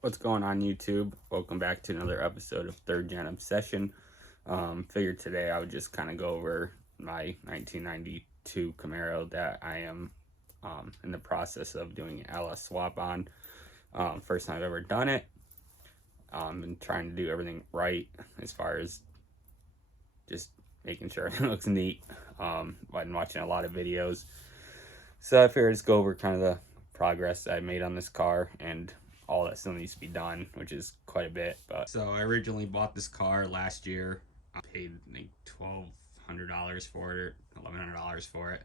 What's going on, YouTube? Welcome back to another episode of Third Gen Obsession. Figured today I would just kind of go over my 1992 Camaro that I am in the process of doing an LS swap on. First time I've ever done it. And trying to do everything right as far as just making sure it looks neat. I've been watching a lot of videos, so I figured just go over kind of the progress I made on this car and all that still needs to be done, which is quite a bit. But so I originally bought this car last year. I paid like $1,200 for it, or $1,100 for it.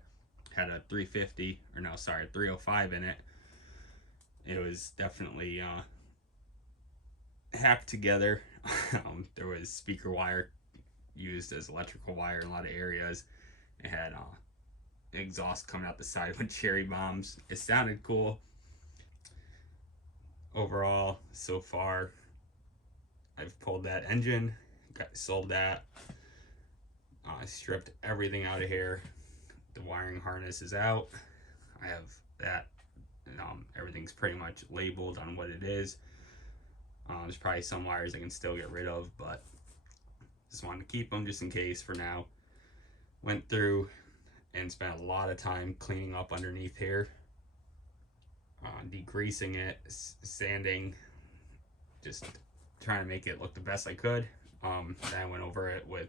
Had a 305 in it. It was definitely hacked together. There was speaker wire used as electrical wire in a lot of areas. It had exhaust coming out the side with cherry bombs. It sounded cool. Overall, so far, I've pulled that engine, sold that, stripped everything out of here. The wiring harness is out. I have that. Everything's pretty much labeled on what it is. There's probably some wires I can still get rid of, but just wanted to keep them just in case for now. Went through and spent a lot of time cleaning up underneath here. Degreasing it, sanding, just trying to make it look the best I could. Then I went over it with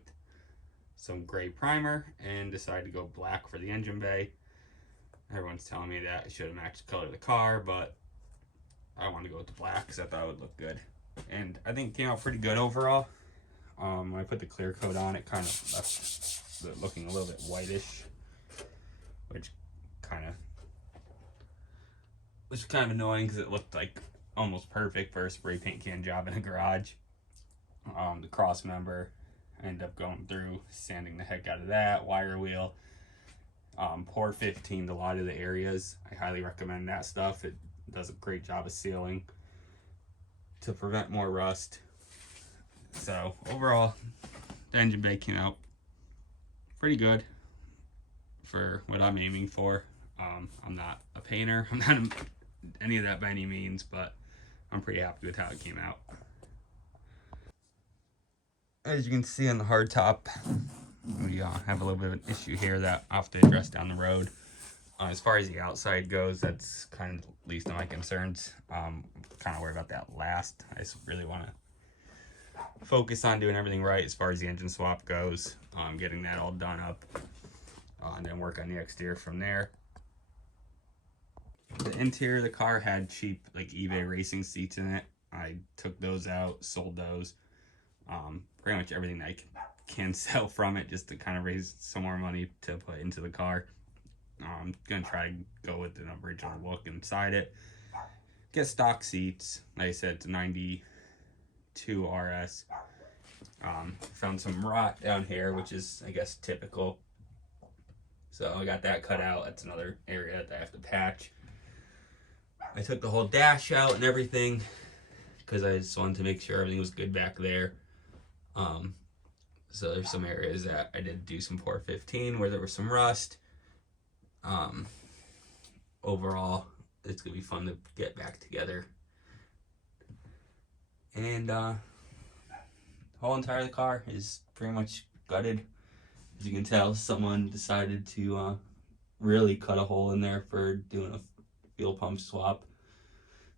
some gray primer and decided to go black for the engine bay. Everyone's telling me that I should have matched the color of the car, but I wanted to go with the black because I thought it would look good. And I think it came out pretty good overall. When I put the clear coat on, it kind of left it looking a little bit whitish, which kind of annoying because it looked like almost perfect for a spray paint can job in a garage. The cross member, I ended up going through, sanding the heck out of that. Wire wheel, pour 15 a lot of the areas. I highly recommend that stuff. It does a great job of sealing to prevent more rust. So overall, the engine bay came out pretty good for what I'm aiming for. I'm not a painter. I'm not any of that by any means, but I'm pretty happy with how it came out. As you can see on the hardtop, we have a little bit of an issue here that I'll have to address down the road. As far as the outside goes, that's kind of least of my concerns. Kind of worried about that last. I just really want to focus on doing everything right as far as the engine swap goes, getting that all done up, and then work on the exterior from there. The interior of the car had cheap like eBay racing seats in it. I took those out, sold those. Pretty much everything that I can sell from it just to kind of raise some more money to put into the car. I'm gonna try to go with an original look inside it. Get stock seats. Like I said, it's a 92 RS. Found some rot down here, which is, I guess, typical. So I got that cut out. That's another area that I have to patch. I took the whole dash out and everything because I just wanted to make sure everything was good back there. So there's some areas that I did do some pour 15 where there was some rust. Overall, it's gonna be fun to get back together. And the whole entire car is pretty much gutted. As you can tell, someone decided to really cut a hole in there for doing a fuel pump swap.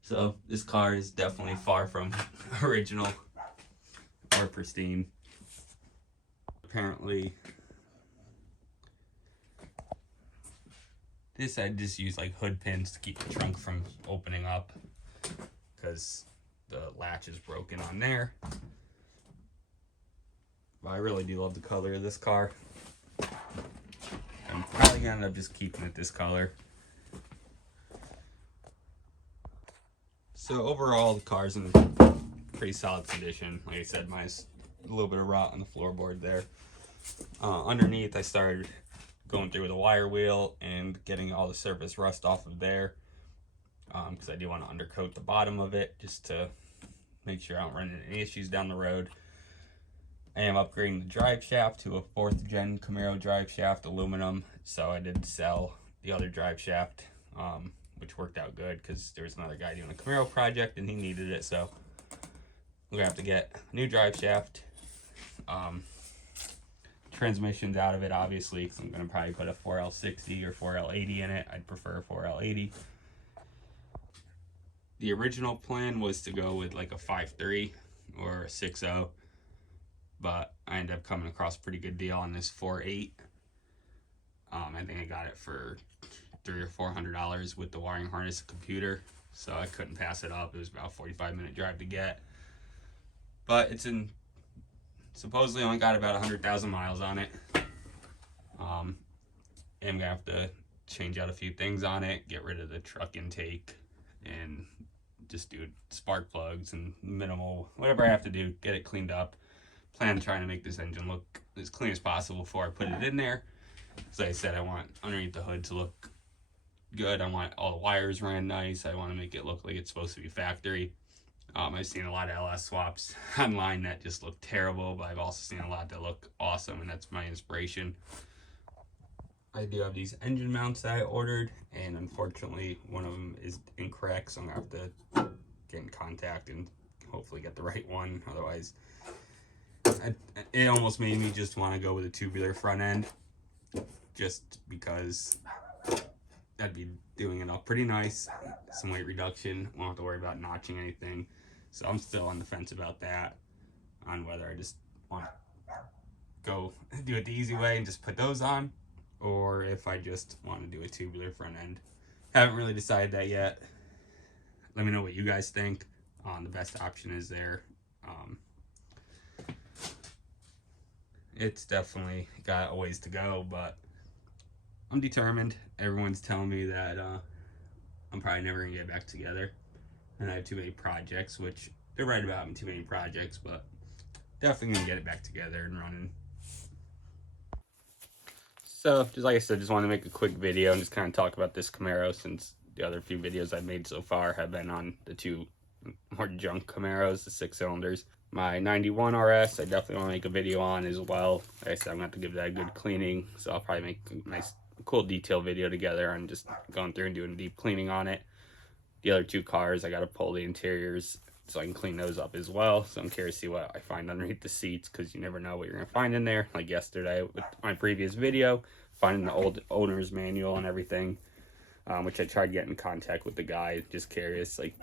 So this car is definitely far from original or pristine. Apparently, this I just use like hood pins to keep the trunk from opening up because the latch is broken on there. But I really do love the color of this car. I'm probably gonna end up just keeping it this color. So overall, the car's in pretty solid condition. Like I said, mine's a little bit of rot on the floorboard there. Underneath, I started going through with a wire wheel and getting all the surface rust off of there, because I do want to undercoat the bottom of it just to make sure I don't run into any issues down the road. I am upgrading the drive shaft to a 4th gen Camaro drive shaft, aluminum, so I did sell the other drive shaft which worked out good because there was another guy doing a Camaro project and he needed it. So we're gonna have to get a new drive shaft. Transmissions out of it, obviously, because I'm gonna probably put a 4L60 or 4L80 in it. I'd prefer a 4L80. The original plan was to go with like a 5.3 or a 6.0, but I ended up coming across a pretty good deal on this 4.8. I think I got it for $300 or $400 with the wiring harness and computer, so I couldn't pass it up. It was about a 45-minute drive to get, but it's in, supposedly only got about 100,000 miles on it. I'm gonna have to change out a few things on it, get rid of the truck intake, and just do spark plugs and minimal, whatever I have to do, get it cleaned up. Plan on trying to make this engine look as clean as possible before I put it in there. As I said, I want underneath the hood to look good. I want all the wires ran nice. I want to make it look like it's supposed to be factory. I've seen a lot of LS swaps online that just look terrible, but I've also seen a lot that look awesome, and that's my inspiration. I do have these engine mounts that I ordered, and unfortunately one of them is incorrect, so I'm gonna have to get in contact and hopefully get the right one. Otherwise, it almost made me just want to go with a tubular front end, just because that'd be doing it all pretty nice, some weight reduction, won't have to worry about notching anything. So I'm still on the fence about that, on whether I just want to go do it the easy way and just put those on, or if I just want to do a tubular front end. Haven't really decided that yet. Let me know what you guys think. The best option is there. It's definitely got a ways to go, but I'm determined. Everyone's telling me that I'm probably never gonna get back together, and I have too many projects, which they're right about having too many projects, but definitely gonna get it back together and running. So, just like I said, just wanted to make a quick video and just kind of talk about this Camaro, since the other few videos I've made so far have been on the two more junk Camaros, the 6-cylinders. My 91 RS, I definitely want to make a video on as well. Like I said, I'm going to have to give that a good cleaning, so I'll probably make a nice, cool detail video together on just going through and doing deep cleaning on it. The other two cars, I got to pull the interiors so I can clean those up as well. So I'm curious to see what I find underneath the seats, because you never know what you're going to find in there. Like yesterday with my previous video, finding the old owner's manual and everything, which I tried getting in contact with the guy, just curious, like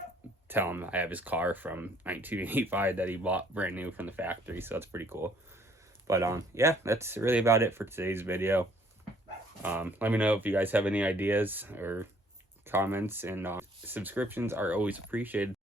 tell him I have his car from 1985 that he bought brand new from the factory, so that's pretty cool. But yeah, that's really about it for today's video. Let me know if you guys have any ideas or comments, and subscriptions are always appreciated.